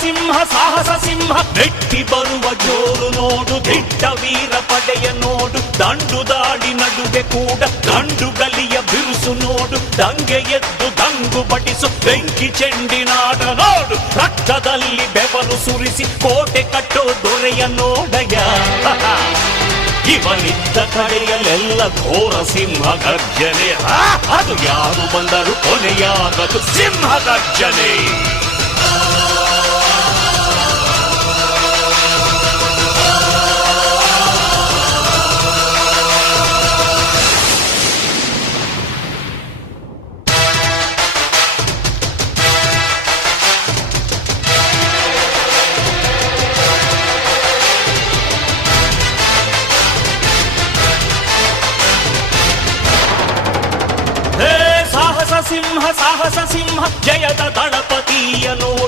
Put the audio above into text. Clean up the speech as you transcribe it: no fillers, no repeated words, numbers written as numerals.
ಸಿಂಹ ಸಾಹಸ ಸಿಂಹ ನೆಟ್ಟಿ ಬರುವ ಜೋರು ನೋಡು, ದಿಟ್ಟ ವೀರ ಪಡೆಯ ನೋಡು, ದಂಡು ದಾಡಿ ನಡುವೆ ಕೂಡ ಗಂಡುಗಲಿಯ ಬಿರುಸು ನೋಡು, ದಂಗೆ ಎದ್ದು ದಂಗು ಬಡಿಸು ಬೆಂಕಿ ಚೆಂಡಿನಾಟ ನೋಡು, ರಕ್ತದಲ್ಲಿ ಬೆವರು ಸುರಿಸಿ ಕೋಟೆ ಕಟ್ಟೋ ದೊರೆಯ ನೋಡಯ. ಇವನಿದ್ದ ಕಡೆಯಲ್ಲೆಲ್ಲ ಘೋರ ಸಿಂಹ ಗರ್ಜನೆ, ಅದು ಯಾರು ಬಂದರು ಕೊನೆಯಾಗದು ಸಿಂಹ ಗರ್ಜನೆ. ಸಾಹಸ ಸಿಂಹ ಜಯದ ದಳಪತಿಯ ನೋಡು.